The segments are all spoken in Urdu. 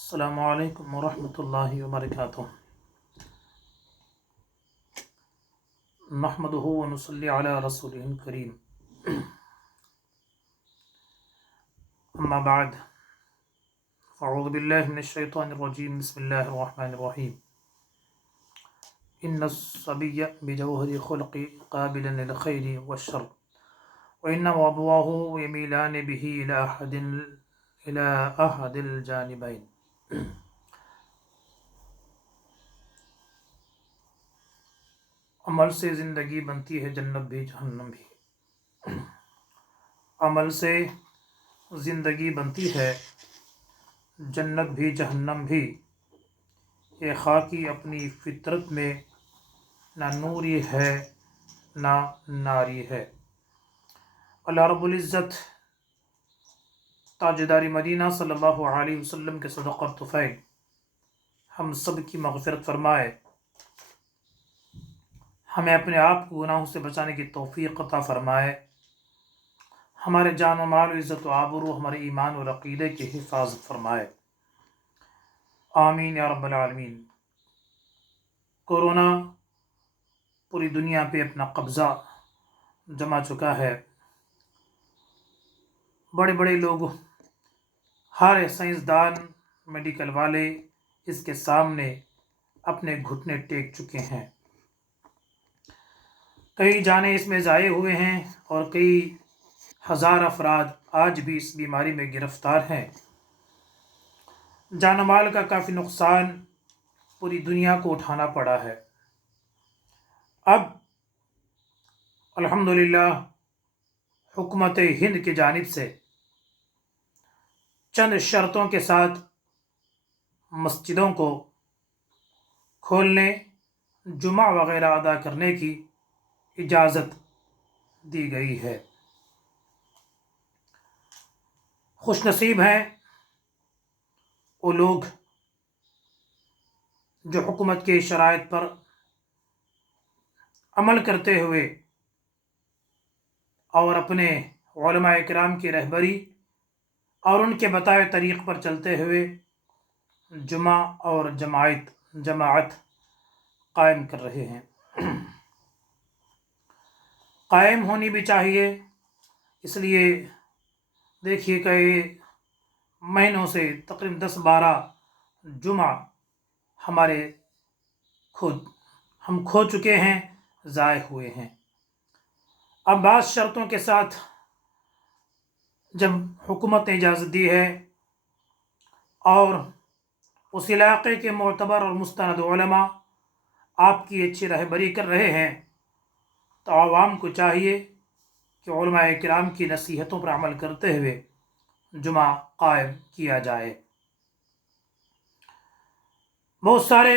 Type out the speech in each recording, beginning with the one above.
السلام علیکم ورحمۃ اللہ وبرکاتہ۔ نحمدہ ونصلی علی رسولہ الکریم، اما بعد فاعوذ باللہ من الشیطان الرجیم، بسم اللہ الرحمن الرحیم۔ ان الصبی بجوہر خلق قابلا للخیر والشر وانما ابواہ یمیلان بہ الی احد الجانبین۔ عمل سے زندگی بنتی ہے جنت بھی جہنم بھی۔ عمل سے زندگی بنتی ہے جنت بھی جہنم بھی۔ یہ خاکی اپنی فطرت میں نہ نوری ہے نہ ناری ہے۔ اللہ رب العزت تاجدار مدینہ صلی اللہ علیہ وسلم کے صدقہ اور طفیل ہم سب کی مغفرت فرمائے، ہمیں اپنے آپ کو گناہوں سے بچانے کی توفیق عطا فرمائے، ہمارے جان و مال و عزت و آبرو، ہمارے ایمان و عقیدے کی حفاظت فرمائے، آمین یا رب العالمین۔ کورونا پوری دنیا پہ اپنا قبضہ جما چکا ہے۔ بڑے بڑے لوگ، ہر سائنسدان، میڈیکل والے اس کے سامنے اپنے گھٹنے ٹیک چکے ہیں۔ کئی جانیں اس میں ضائع ہوئے ہیں اور کئی ہزار افراد آج بھی اس بیماری میں گرفتار ہیں۔ جان و مال کا کافی نقصان پوری دنیا کو اٹھانا پڑا ہے۔ اب الحمدللہ حکومت ہند کی جانب سے چند شرطوں کے ساتھ مسجدوں کو کھولنے، جمعہ وغیرہ ادا کرنے کی اجازت دی گئی ہے۔ خوش نصیب ہیں وہ لوگ جو حکومت کے شرائط پر عمل کرتے ہوئے اور اپنے علماء کرام کی رہبری اور ان کے بتائے طریق پر چلتے ہوئے جمعہ اور جماعت قائم کر رہے ہیں۔ قائم ہونی بھی چاہیے، اس لیے دیکھیے کہ مہینوں سے تقریباً 10-12 جمعہ ہم کھو چکے ہیں، ضائع ہوئے ہیں۔ اب بعض شرطوں کے ساتھ جب حکومت نے اجازت دی ہے اور اس علاقے کے معتبر اور مستند علماء آپ کی اچھی رہبری کر رہے ہیں، تو عوام کو چاہیے کہ علماء کرام کی نصیحتوں پر عمل کرتے ہوئے جمعہ قائم کیا جائے۔ بہت سارے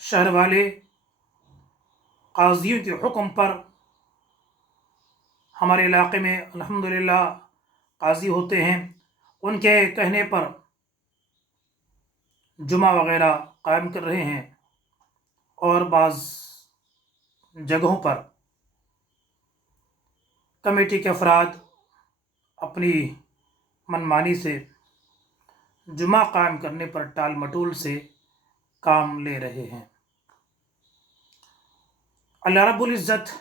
شہر والے قاضیوں کے حکم پر ہمارے علاقے میں الحمدللہ قاضی ہوتے ہیں، ان کے کہنے پر جمعہ وغیرہ قائم کر رہے ہیں، اور بعض جگہوں پر کمیٹی کے افراد اپنی منمانی سے جمعہ قائم کرنے پر ٹال مٹول سے کام لے رہے ہیں۔ اللہ رب العزت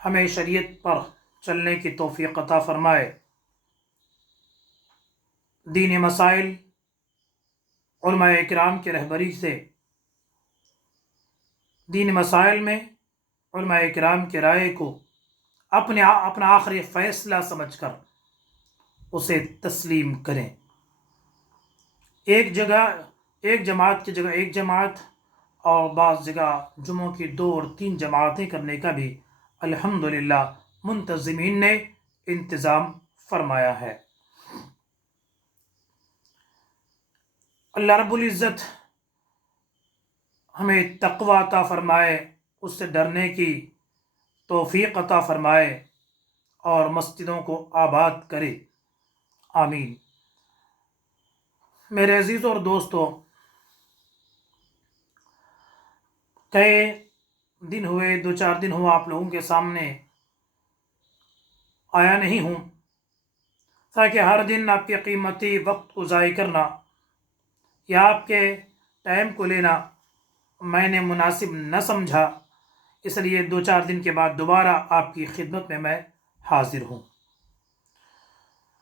ہمیں شریعت پر چلنے کی توفیق عطا فرمائے۔ دینی مسائل علماء کرام کی رہبری سے، دینی مسائل میں علماء کرام کی رائے کو اپنا آخری فیصلہ سمجھ کر اسے تسلیم کریں۔ ایک جماعت کی جگہ ایک جماعت، اور بعض جگہ جمعوں کی 2 اور 3 جماعتیں کرنے کا بھی الحمدللہ منتظمین نے انتظام فرمایا ہے۔ اللہ رب العزت ہمیں تقوی عطا فرمائے، اس سے ڈرنے کی توفیق عطا فرمائے اور مسجدوں کو آباد کرے، آمین۔ میرے عزیزوں اور دوستوں، کئی دن ہوئے، 2-4 دن ہوا آپ لوگوں کے سامنے آیا نہیں ہوں، تاکہ ہر دن آپ کے قیمتی وقت کو ضائع کرنا یا آپ کے ٹائم کو لینا میں نے مناسب نہ سمجھا، اس لیے 2-4 دن کے بعد دوبارہ آپ کی خدمت میں حاضر ہوں۔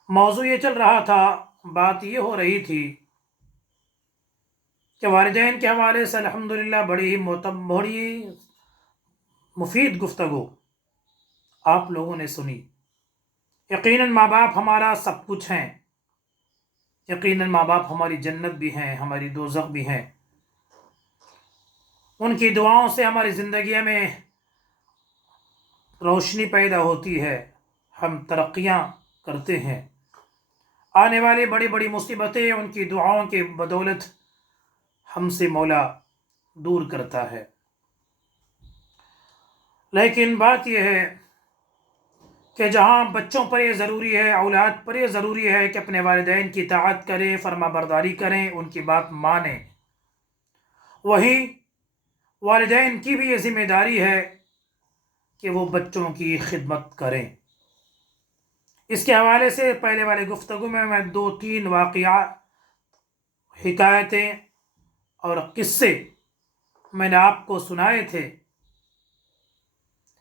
موضوع یہ چل رہا تھا، بات یہ ہو رہی تھی کہ والدین کے حوالے سے الحمدللہ بڑی مفید گفتگو آپ لوگوں نے سنی۔ یقیناً ماں باپ ہمارا سب کچھ ہیں، یقیناً ماں باپ ہماری جنت بھی ہیں، ہماری دوزخ بھی ہیں۔ ان کی دعاؤں سے ہماری زندگی میں روشنی پیدا ہوتی ہے، ہم ترقیاں کرتے ہیں۔ آنے والی بڑی بڑی مصیبتیں ان کی دعاؤں کے بدولت ہم سے مولا دور کرتا ہے۔ لیکن بات یہ ہے کہ جہاں بچوں پر یہ ضروری ہے، اولاد پر یہ ضروری ہے کہ اپنے والدین کی اطاعت کریں، فرما برداری کریں، ان کی بات مانیں، وہیں والدین کی بھی یہ ذمہ داری ہے کہ وہ بچوں کی خدمت کریں۔ اس کے حوالے سے پہلے والے گفتگو میں 2-3 واقعات، حکایتیں اور قصے میں نے آپ کو سنائے تھے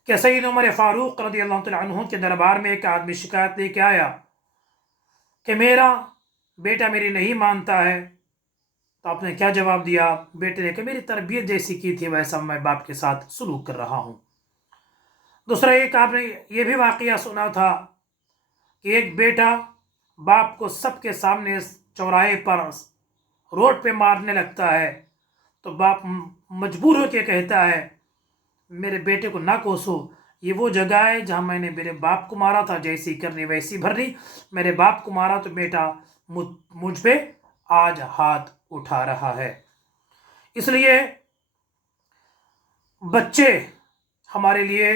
کہ سید عمر فاروق رضی اللہ تعالیٰ عنہ کے دربار میں ایک آدمی شکایت لے کے آیا کہ میرا بیٹا میری نہیں مانتا ہے۔ تو آپ نے کیا جواب دیا؟ بیٹے نے کہ میری تربیت جیسی کی تھی ویسا میں باپ کے ساتھ سلوک کر رہا ہوں۔ دوسرا ایک آپ نے یہ بھی واقعہ سنا تھا کہ ایک بیٹا باپ کو سب کے سامنے چوراہے پر روڈ پہ مارنے لگتا ہے، تو باپ مجبور ہو کے کہتا ہے میرے بیٹے کو نہ کوسو، یہ وہ جگہ ہے جہاں میں نے میرے باپ کو مارا تھا، جیسی کرنی ویسی بھرنی، میرے باپ کو مارا تو بیٹا مجھ پہ آج ہاتھ اٹھا رہا ہے۔ اس لیے بچے ہمارے لیے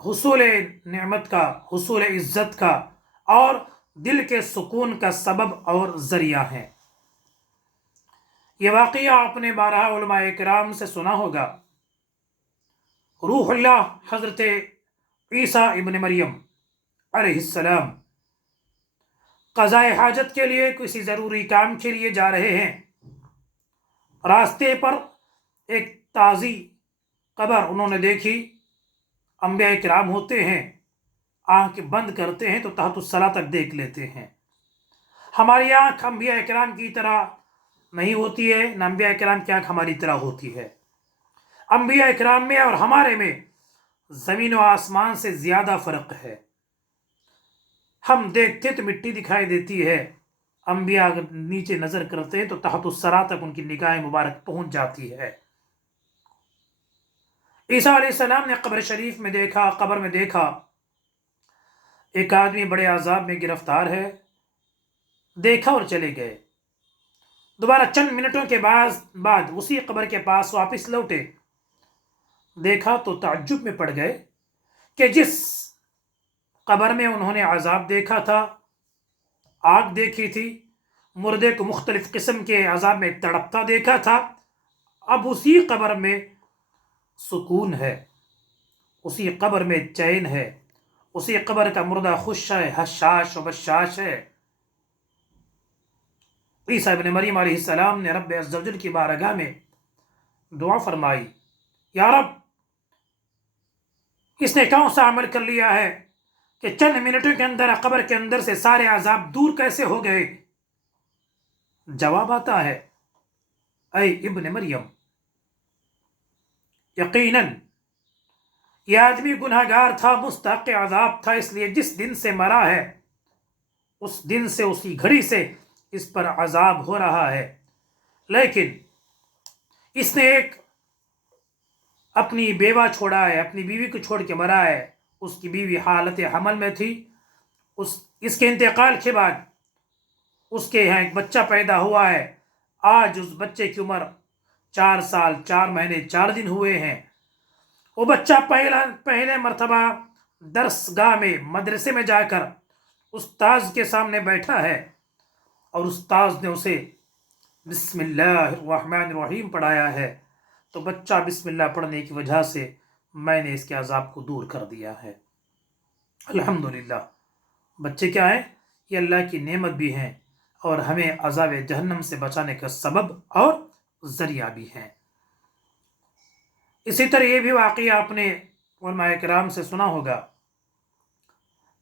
حصول نعمت کا، حصول عزت کا اور دل کے سکون کا سبب اور ذریعہ ہیں۔ یہ واقعہ آپ نے بارہا علماء کرام سے سنا ہوگا۔ روح اللہ حضرت عیسیٰ ابن مریم علیہ السلام قضاء حاجت کے لیے کسی ضروری کام کے لیے جا رہے ہیں۔ راستے پر ایک تازی قبر انہوں نے دیکھی۔ انبیاء کرام ہوتے ہیں، آنکھ بند کرتے ہیں تو تحت الصلاۃ تک دیکھ لیتے ہیں۔ ہماری آنکھ انبیاء کرام کی طرح نہیں ہوتی ہے، نہ انبیاء کرام کی آنکھ ہماری طرح ہوتی ہے۔ انبیاء کرام میں اور ہمارے میں زمین و آسمان سے زیادہ فرق ہے۔ ہم دیکھتے تو مٹی دکھائی دیتی ہے، انبیاء اگر نیچے نظر کرتے ہیں تو تحت الثری تک ان کی نگاہ مبارک پہنچ جاتی ہے۔ عیسیٰ علیہ السلام نے قبر میں دیکھا ایک آدمی بڑے عذاب میں گرفتار ہے، دیکھا اور چلے گئے۔ دوبارہ چند منٹوں کے بعد اسی قبر کے پاس واپس لوٹے، دیکھا تو تعجب میں پڑ گئے کہ جس قبر میں انہوں نے عذاب دیکھا تھا، آگ دیکھی تھی، مردے کو مختلف قسم کے عذاب میں تڑپتا دیکھا تھا، اب اسی قبر میں سکون ہے، اسی قبر میں چین ہے، اسی قبر کا مردہ خوش ہے، حشاش و بشاش ہے۔ عیسیٰ ابن مریم علیہ السلام نے رب عز و جل کی بارگاہ میں دعا فرمائی، یا رب اس نے کون سا عمل کر لیا ہے کہ چند منٹوں کے اندر قبر کے اندر سے سارے عذاب دور کیسے ہو گئے؟ جواب آتا ہے، اے ابن مریم، یقیناً یہ آدمی گناہگار تھا، مستحق عذاب تھا، اس لیے جس دن سے مرا ہے اس دن سے، اسی گھڑی سے اس پر عذاب ہو رہا ہے۔ لیکن اس نے ایک اپنی بیوہ چھوڑا ہے، اپنی بیوی کو چھوڑ کے مرا ہے، اس کی بیوی حالت حمل میں تھی، اس کے انتقال کے بعد اس کے یہاں ایک بچہ پیدا ہوا ہے۔ آج اس بچے کی عمر 4 سال 4 مہینے 4 دن ہوئے ہیں۔ وہ بچہ پہلے مرتبہ درس گاہ میں، مدرسے میں جا کر استاذ کے سامنے بیٹھا ہے اور استاذ نے اسے بسم اللہ الرحمن الرحیم پڑھایا ہے، تو بچہ بسم اللہ پڑھنے کی وجہ سے میں نے اس کے عذاب کو دور کر دیا ہے۔ الحمدللہ، بچے کیا ہیں؟ یہ اللہ کی نعمت بھی ہیں۔ اور ہمیں عذاب جہنم سے بچانے کا سبب اور ذریعہ بھی ہیں۔ اسی طرح یہ بھی واقعہ آپ نے علماء کرام سے سنا ہوگا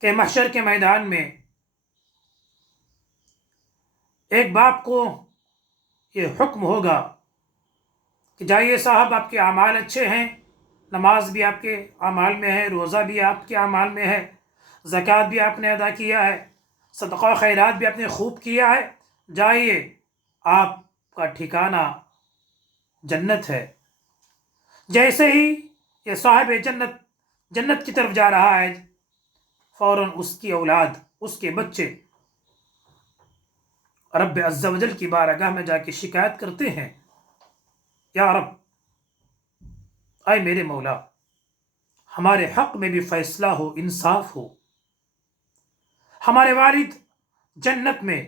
کہ محشر کے میدان میں ایک باپ کو یہ حکم ہوگا کہ جائیے صاحب، آپ کے اعمال اچھے ہیں، نماز بھی آپ کے اعمال میں ہے، روزہ بھی آپ کے اعمال میں ہے، زکوٰۃ بھی آپ نے ادا کیا ہے، صدقہ و خیرات بھی آپ نے خوب کیا ہے، جائیے آپ کا ٹھکانہ جنت ہے۔ جیسے ہی یہ صاحب جنت کی طرف جا رہا ہے، فوراً اس کی اولاد، اس کے بچے رب عز و جل کی بارگاہ میں جا کے شکایت کرتے ہیں، یا رب، اے میرے مولا، ہمارے حق میں بھی فیصلہ ہو، انصاف ہو، ہمارے والد جنت میں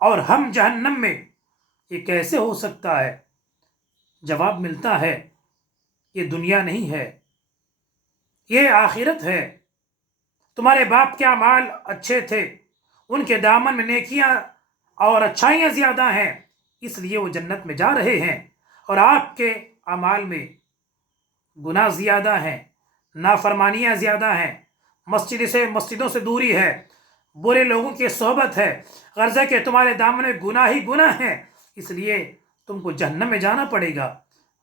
اور ہم جہنم میں، یہ کیسے ہو سکتا ہے؟ جواب ملتا ہے، یہ دنیا نہیں ہے، یہ آخرت ہے۔ تمہارے باپ کے اعمال اچھے تھے، ان کے دامن میں نیکیاں اور اچھائیاں زیادہ ہیں، اس لیے وہ جنت میں جا رہے ہیں، اور آپ کے اعمال میں گناہ زیادہ ہیں، نافرمانیاں زیادہ ہیں، مسجدوں سے دوری ہے، برے لوگوں کی صحبت ہے، غرض ہے کہ تمہارے دامن میں گناہ ہی گناہ ہیں، اس لیے تم کو جہنم میں جانا پڑے گا۔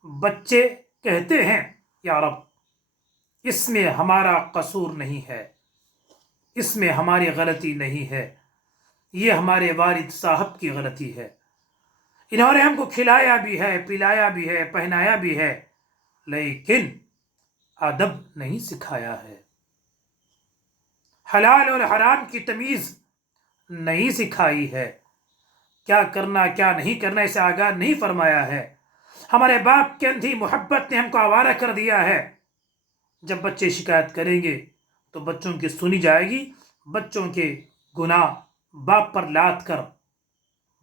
بچے کہتے ہیں، یا رب، اس میں ہمارا قصور نہیں ہے، اس میں ہماری غلطی نہیں ہے، یہ ہمارے والد صاحب کی غلطی ہے، انہوں نے ہم کو کھلایا بھی ہے، پلایا بھی ہے، پہنایا بھی ہے، لیکن ادب نہیں سکھایا ہے، حلال اور حرام کی تمیز نہیں سکھائی ہے، کیا کرنا کیا نہیں کرنا اسے آگاہ نہیں فرمایا ہے۔ ہمارے باپ کے اندھی محبت نے ہم کو آوارہ کر دیا ہے۔ جب بچے شکایت کریں گے تو بچوں کی سنی جائے گی، بچوں کے گناہ باپ پر لاد کر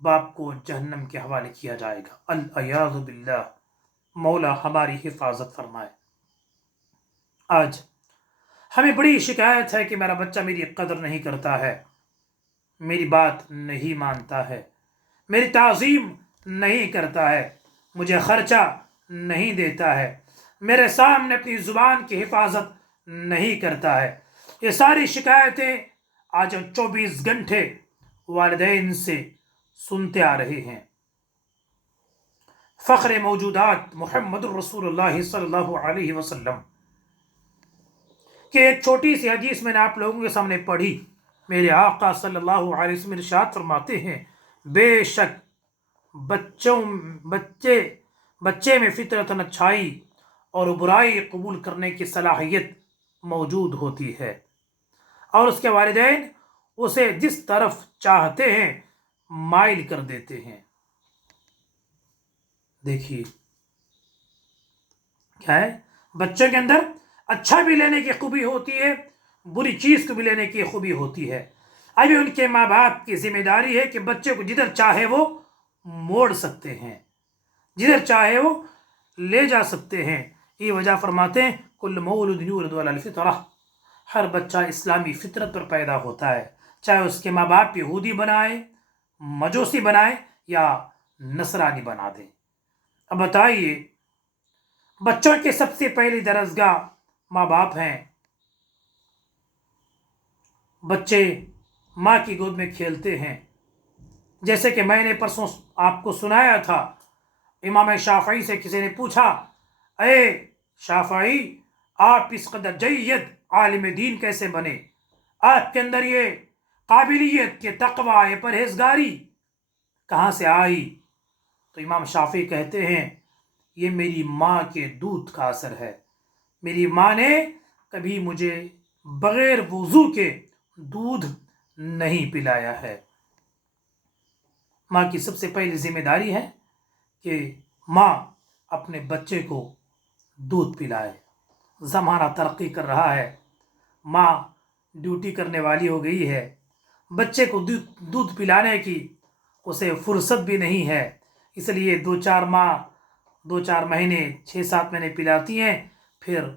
باپ کو جہنم کے حوالے کیا جائے گا۔ العیاذ باللہ، مولا ہماری حفاظت فرمائے۔ آج ہمیں بڑی شکایت ہے کہ میرا بچہ میری قدر نہیں کرتا ہے، میری بات نہیں مانتا ہے، میری تعظیم نہیں کرتا ہے، مجھے خرچہ نہیں دیتا ہے، میرے سامنے اپنی زبان کی حفاظت نہیں کرتا ہے۔ یہ ساری شکایتیں آج ہم 24 گھنٹے والدین سے سنتے آ رہے ہیں۔ فخر موجودات محمد الرسول اللہ صلی اللہ علیہ وسلم کہ ایک چھوٹی سی حدیث میں نے آپ لوگوں کے سامنے پڑھی، میرے آقا صلی اللہ علیہ وسلم ارشاد فرماتے ہیں، بے شک بچے میں فطرتاً اچھائی اور برائی قبول کرنے کی صلاحیت موجود ہوتی ہے، اور اس کے والدین اسے جس طرف چاہتے ہیں مائل کر دیتے ہیں۔ دیکھیے کیا ہے، بچوں کے اندر اچھا بھی لینے کی خوبی ہوتی ہے، بری چیز کو بھی لینے کی خوبی ہوتی ہے۔ ابھی ان کے ماں باپ کی ذمہ داری ہے کہ بچے کو جدھر چاہے وہ موڑ سکتے ہیں، جدھر چاہے وہ لے جا سکتے ہیں۔ یہ وجہ فرماتے ہیں، کل مولود یولد علی الفطرہ، ہر بچہ اسلامی فطرت پر پیدا ہوتا ہے، چاہے اس کے ماں باپ یہودی بنائے، مجوسی بنائے یا نصرانی بنا دیں۔ اب بتائیے، بچوں کے سب سے پہلی درسگاہ ماں باپ ہیں۔ بچے ماں کی گود میں کھیلتے ہیں، جیسے کہ میں نے پرسوں آپ کو سنایا تھا، امام شافعی سے کسی نے پوچھا، اے شافعی، آپ اس قدر جید عالم دین کیسے بنے؟ آپ کے اندر یہ قابلیت، یہ تقوی، یہ پرہیزگاری کہاں سے آئی؟ تو امام شافعی کہتے ہیں، یہ میری ماں کے دودھ کا اثر ہے۔ میری ماں نے کبھی مجھے بغیر وضو کے دودھ نہیں پلایا ہے۔ ماں کی سب سے پہلی ذمہ داری ہے کہ ماں اپنے بچے کو دودھ پلائے۔ زمانہ ترقی کر رہا ہے، ماں ڈیوٹی کرنے والی ہو گئی ہے، بچے کو دودھ پلانے کی اسے فرصت بھی نہیں ہے، اس لیے 2-4 مہینے 6-7 مہینے پلاتی ہیں، پھر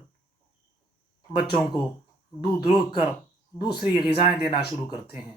بچوں کو دودھ روک کر دوسری غذائیں دینا شروع کرتے ہیں۔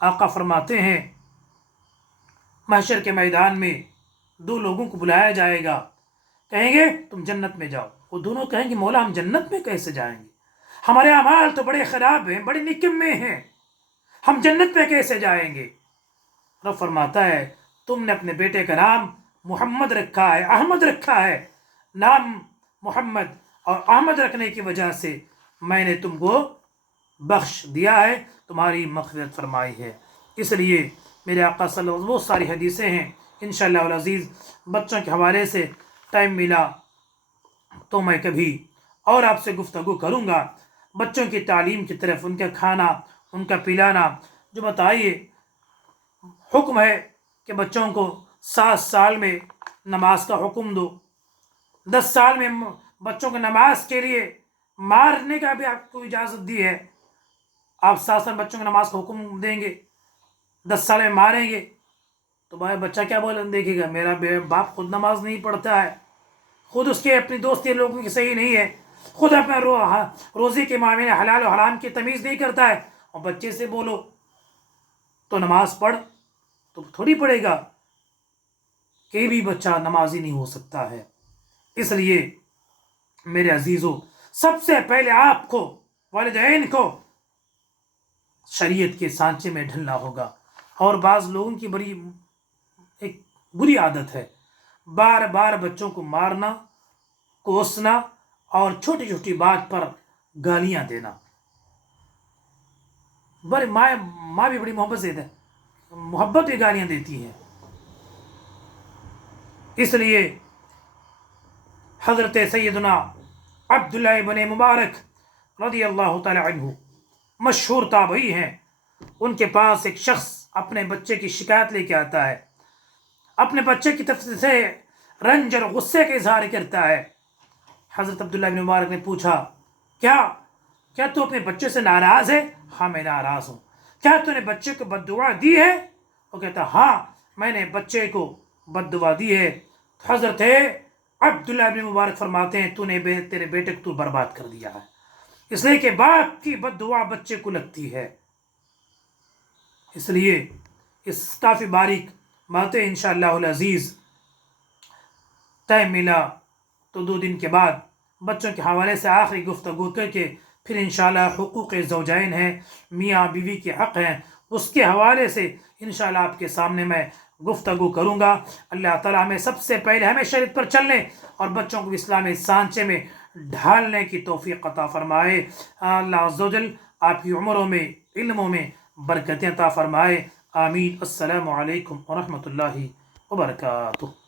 آقا فرماتے ہیں محشر کے میدان میں دو لوگوں کو بلایا جائے گا، کہیں گے تم جنت میں جاؤ، وہ دونوں کہیں گے مولا ہم جنت میں کیسے جائیں گے، ہمارے اعمال تو بڑے خراب ہیں، بڑے نکمے ہیں، ہم جنت میں کیسے جائیں گے؟ رب فرماتا ہے تم نے اپنے بیٹے کا نام محمد رکھا ہے، احمد رکھا ہے، نام محمد اور احمد رکھنے کی وجہ سے میں نے تم کو بخش دیا ہے، تمہاری مغفرت فرمائی ہے۔ اس لیے میرے آقا صلی اللہ علیہ وسلم بہت ساری حدیثیں ہیں، انشاءاللہ العزیز بچوں کے حوالے سے ٹائم ملا تو میں کبھی اور آپ سے گفتگو کروں گا، بچوں کی تعلیم کی طرف، ان کا کھانا، ان کا پلانا جو بتائیے۔ حکم ہے کہ بچوں کو 7 سال میں نماز کا حکم دو، 10 سال میں بچوں کو نماز کے لیے مارنے کا بھی آپ کو اجازت دی ہے۔ آپ 7 سال بچوں کو نماز کا حکم دیں گے، 10 سال میں ماریں گے تو بھائی بچہ کیا دیکھے گا، میرا باپ خود نماز نہیں پڑھتا ہے، خود اس کے اپنی دوستی لوگوں کی صحیح نہیں ہے، خود اپنا روزی کے معاملے حلال و حرام کی تمیز نہیں کرتا ہے، اور بچے سے بولو تو نماز پڑھ تو تھوڑی پڑے گا، کہ بھی بچہ نمازی نہیں ہو سکتا ہے۔ اس لیے میرے عزیزوں سب سے پہلے آپ کو، والدین کو شریعت کے سانچے میں ڈھلنا ہوگا۔ اور بعض لوگوں کی بڑی ایک بری عادت ہے بار بار بچوں کو مارنا، کوسنا اور چھوٹی چھوٹی بات پر گالیاں دینا۔ بڑے ماں بھی بڑی محبت سے گالیاں دیتی ہیں۔ اس لیے حضرت سیدنا عبداللہ ابن مبارک رضی اللہ تعالی عنہ مشہور تابعی ہیں، ان کے پاس ایک شخص اپنے بچے کی شکایت لے کے آتا ہے، اپنے بچے کی طرف سے رنج اور غصے کا اظہار کرتا ہے۔ حضرت عبداللہ ابن مبارک نے پوچھا کیا تو اپنے بچے سے ناراض ہے؟ ہاں میں ناراض ہوں۔ کیا تو نے بچے کو بد دعا دی ہے؟ وہ کہتا ہاں میں نے بچے کو بد دعا دی ہے۔ حضرت عبداللہ ابن مبارک فرماتے ہیں تیرے بیٹے کو تو برباد کر دیا ہے، اس لیے کہ باپ کی بد دعا بچے کو لگتی ہے۔ اس لیے اس کافی باریک باتیں انشاءاللہ العزیز ٹائم ملا تو 2 دن کے بعد بچوں کے حوالے سے آخری گفتگو کر کے پھر انشاءاللہ حقوق زوجین ہیں، میاں بیوی کے حق ہیں، اس کے حوالے سے انشاءاللہ آپ کے سامنے میں گفتگو کروں گا۔ اللہ تعالیٰ ہمیں سب سے پہلے ہمیں شریعت پر چلنے اور بچوں کو اسلامی سانچے میں ڈھالنے کی توفیق عطا فرمائے۔ اللہ عز و جل آپ کی عمروں میں، علموں میں برکتیں عطا فرمائے۔ آمین۔ السلام علیکم ورحمۃ اللہ وبرکاتہ۔